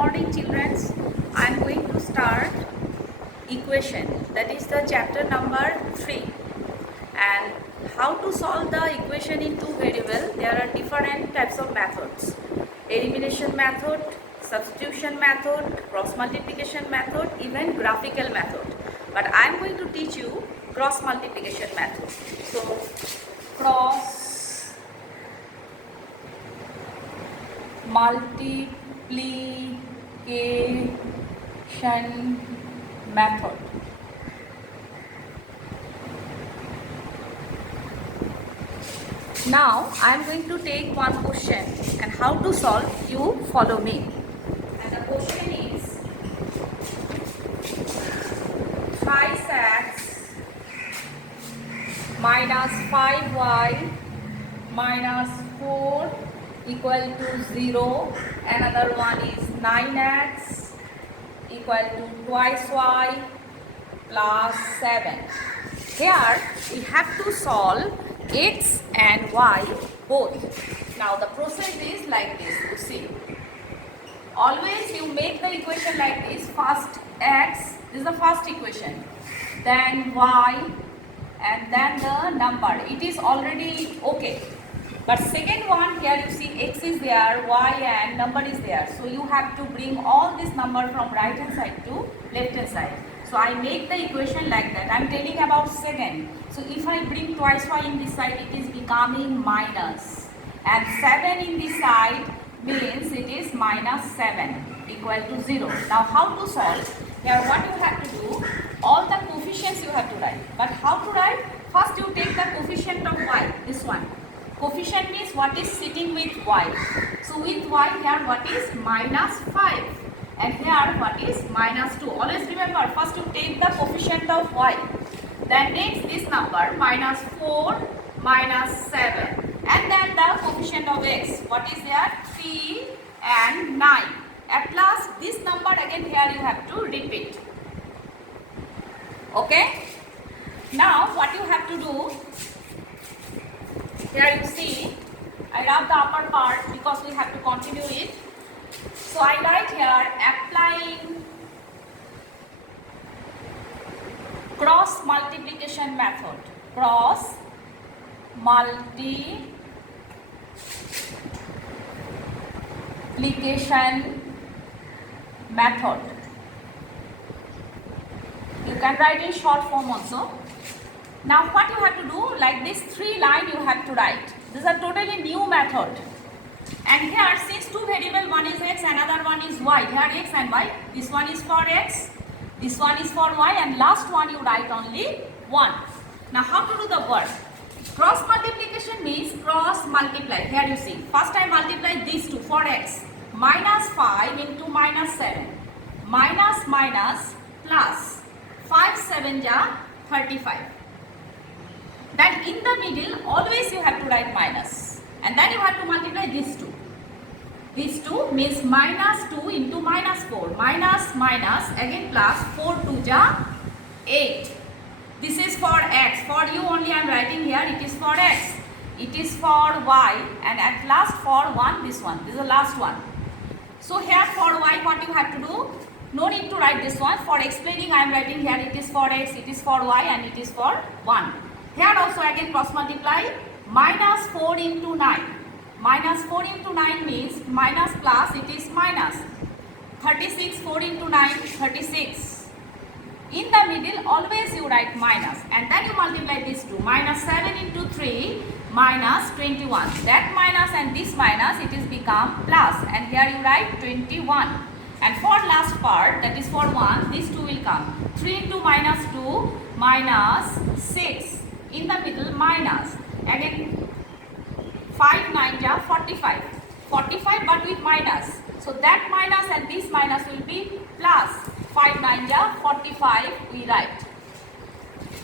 morning, children. I am going to start equation, that is the chapter number 3, and how to solve the equation in two variable. There are different types of methods: elimination method, substitution method, cross multiplication method, even graphical method. But I am going to teach you cross multiplication method. So cross multiplication method. Now I am going to take one question, and how to solve, you follow me. And the question is 5x minus 5y minus 4 equal to 0. Another one is 9x equal to twice y plus 7. Here we have to solve x and y both. Now the process is like this. You see, always you make the equation like this. First x, this is the first equation, then y, and then the number. It is already okay. But second one, here you see x is there, y and number is there. So you have to bring all this number from right hand side to left hand side. So I make the equation like that. I am telling about second. So if I bring twice y in this side, it is becoming minus. And 7 in this side means it is minus 7 equal to 0. Now how to solve? Here what you have to do, all the coefficients you have to write. But how to write? First you take the coefficient of y, this one. Coefficient means what is sitting with y. So with y here what is minus 5. And here what is minus 2. Always remember, first you take the coefficient of y. Then next this number minus 4, minus 7. And then the coefficient of x. What is there? 3 and 9. At last this number again here you have to repeat. Okay? Now what you have to do, here you see, I rub the upper part because we have to continue it. So I write here, applying cross multiplication method. Cross multiplication method. You can write in short form also. Now what you have to do, like this 3 line you have to write. This is a totally new method. And here since two variable, one is x, another one is y. Here x and y. This one is for x, this one is for y, and last one you write only 1. Now how to do the work? Cross multiplication means cross multiply. Here you see, first I multiply these two for x. Minus 5 into minus 7. Minus minus plus 5 7 ja 35. Then in the middle always you have to write minus. And then you have to multiply these two. These two means minus 2 into minus 4. Minus minus again plus 4 2 ja 8. This is for x. For you only I am writing here. It is for x. It is for y. And at last for 1, this one. This is the last one. So here for y what you have to do? No need to write this one. For explaining I am writing here. It is for x, it is for y, and it is for 1. Here also again cross multiply. Minus 4 into 9. Minus 4 into 9 means minus plus, it is minus. 36, 4 into 9, 36. In the middle always you write minus. And then you multiply these two. Minus 7 into 3, minus 21. That minus and this minus, it is become plus. And here you write 21. And for last part, that is for 1, these two will come. 3 into minus 2, minus 6. In the middle minus. Again 5 9 ja 45. 45 but with minus. So that minus and this minus will be plus. 5 9 ja 45 we write.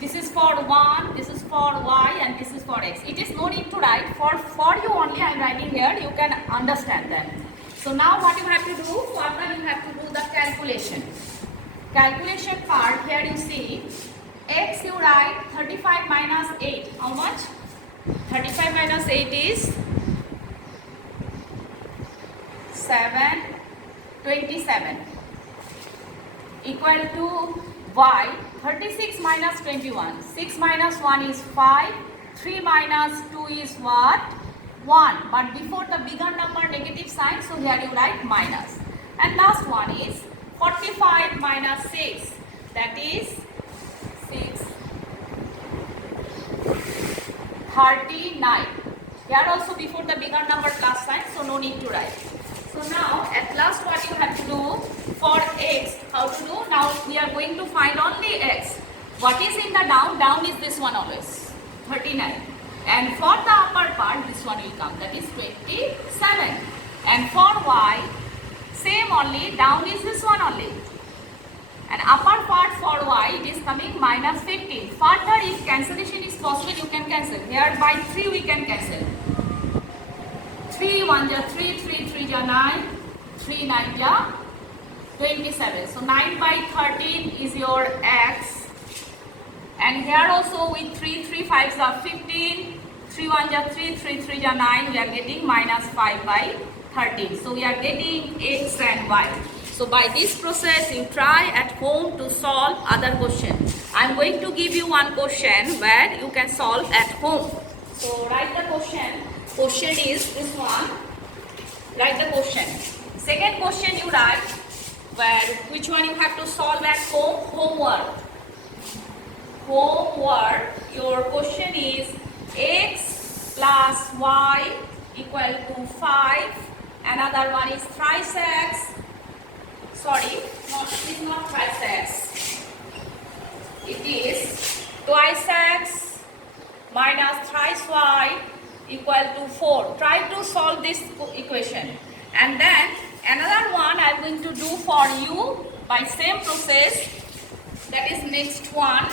This is for 1, this is for y, and this is for x. It is no need to write. For you only I am writing here. You can understand them. So now what you have to do? Further you have to do the calculation. Calculation part, here you see. X you write 35 minus 8. How much? 35 minus 8 is 7 27 equal to y 36 minus 21. 6 minus 1 is 5. 3 minus 2 is what? 1. But before the bigger number negative sign, so here you write minus. And last one is 45 minus 6. That is 6. 39. Here also before the bigger number plus sign, so no need to write. So now at last what you have to do for x, how to do? Now we are going to find only x. What is in the down? Down is this one always, 39. And for the upper part, this one will come, that is 27. And for y, same only, down is this one only. And upper part for y, it is coming minus 15. Further, if cancellation is possible, you can cancel. Here by 3 we can cancel. 3 1 ja 3, 3 3 ja 9, 3 9 ja 27. So 9 by 13 is your x. And here also with 3 3 5s are 15. 3 1 ja 3, 3 3 ja 9. We are getting minus 5 by 13. So we are getting x and y. So by this process, you try at home to solve other question. I am going to give you one question where you can solve at home. So write the question. Question is this one. Write the question. Second question you write where which one you have to solve at home? Homework. Homework. Your question is x plus y equal to 5. Another one is thrice x. Sorry, it is not thrice x. It is twice x minus thrice y equal to 4. Try to solve this equation. And then another one I am going to do for you by same process. That is next one.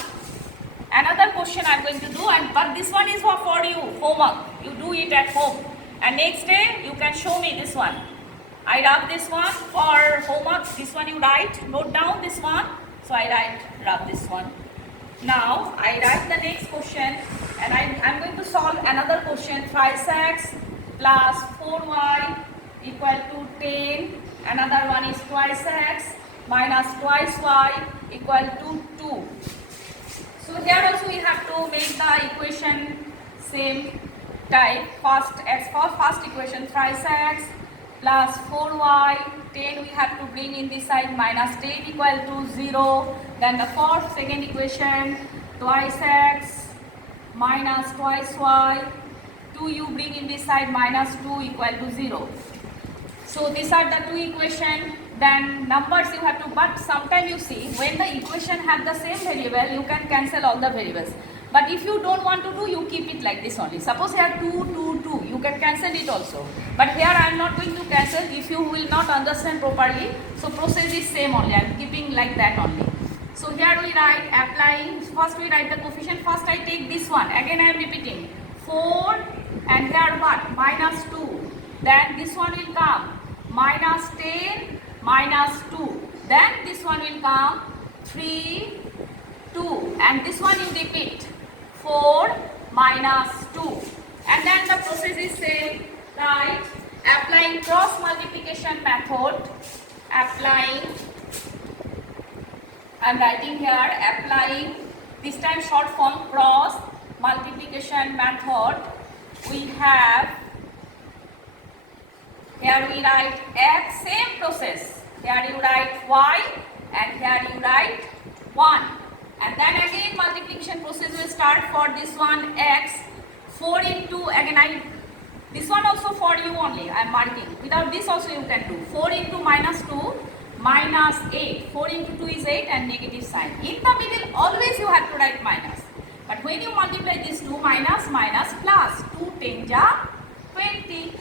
Another question I am going to do, but this one is for you, homework. You do it at home. And next day you can show me this one. I rub this one for homework. This one you write, note down this one. So I rub this one. Now I write the next question and I'm going to solve another question. Thrice x plus 4y equal to 10. Another one is twice x minus twice y equal to 2. So here also we have to make the equation same type. First equation thrice x plus 4y, 10 we have to bring in this side, minus 10 equal to 0. Then the second equation, twice x minus twice y, 2 you bring in this side, minus 2 equal to 0. So these are the two equations. Then numbers you have to, but sometimes you see when the equation have the same variable, you can cancel all the variables. But if you don't want to do, you keep it like this only. Suppose here 2, 2, 2, you can cancel it also. But here I am not going to cancel if you will not understand properly. So process is same only, I am keeping like that only. So here we write applying, first we write the coefficient, first I take this one, again I am repeating. 4 and here what? Minus 2. Then this one will come, minus 10, minus 2. Then this one will come, 3, 2. And this one you repeat. 4 minus 2, and then the process is same, right? Applying cross multiplication method, applying, I am writing here, applying this time short form cross multiplication method. We have here we write x, same process. Here you write y and here you write 1. And then again multiplication process will start for this one x, 4 into, again this one also for you only, I am marking. Without this also you can do. 4 into minus 2, minus 8. 4 into 2 is 8 and negative sign. In the middle always you have to write minus. But when you multiply this 2, minus, minus, plus. 2 10 ja 20.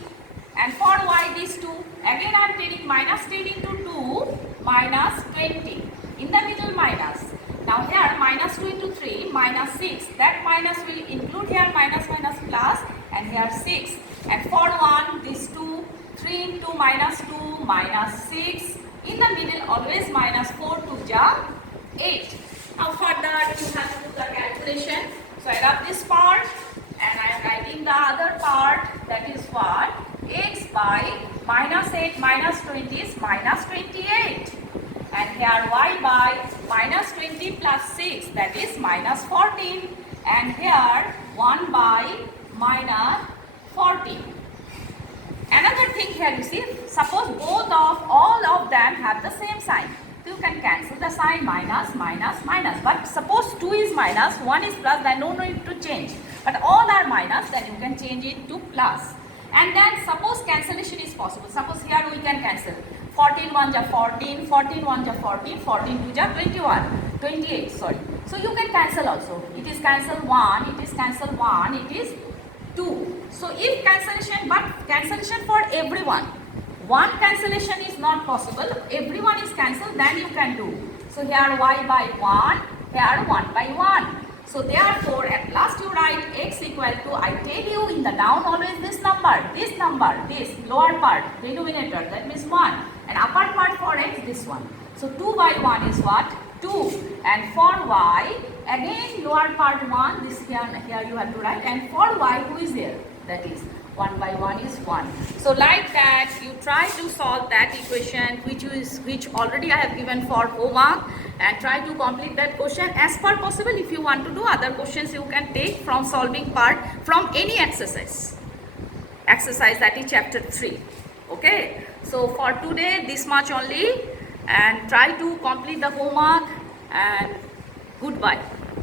And for y this 2, again I am taking minus 10 into 2, minus 20. In the middle minus. Now here minus 2 into 3, minus 6. That minus will include here minus minus plus and here 6. And for 1, this 2, 3 into minus 2, minus 6. In the middle always minus 4 2 ja 8. Now further you have to do the calculation. So I rub this part and I am writing the other part, that is what? x by minus 8 minus 20 is minus 28. And here y by minus 20 plus 6, that is minus 14. And here 1 by minus 14. Another thing here you see, suppose all of them have the same sign. You can cancel the sign, minus, minus, minus. But suppose 2 is minus, 1 is plus, then no need to change. But all are minus, then you can change it to plus. And then suppose cancellation is possible. Suppose here we can cancel. 14 1 ja 14, 14 1 ja 14, 14 2 ja 21, 28, sorry. So you can cancel also. It is cancel 1, it is cancel 1, it is 2. So if cancellation, but cancellation for everyone. One cancellation is not possible. Everyone is cancelled, then you can do. So here y by 1, here 1 by 1. So therefore, at last you write x equal to, I tell you in the down always this number, this lower part, denominator, that means 1. And upper part for x, this one. So 2 by 1 is what? 2. And for y, again lower part 1, this here you have to write. And for y, who is there? That is 1 by 1 is 1. So like that, you try to solve that equation which already I have given for homework, and try to complete that question as per possible. If you want to do other questions, you can take from solving part from any exercise that is chapter 3. Okay, so for today this much only, and try to complete the homework, and goodbye.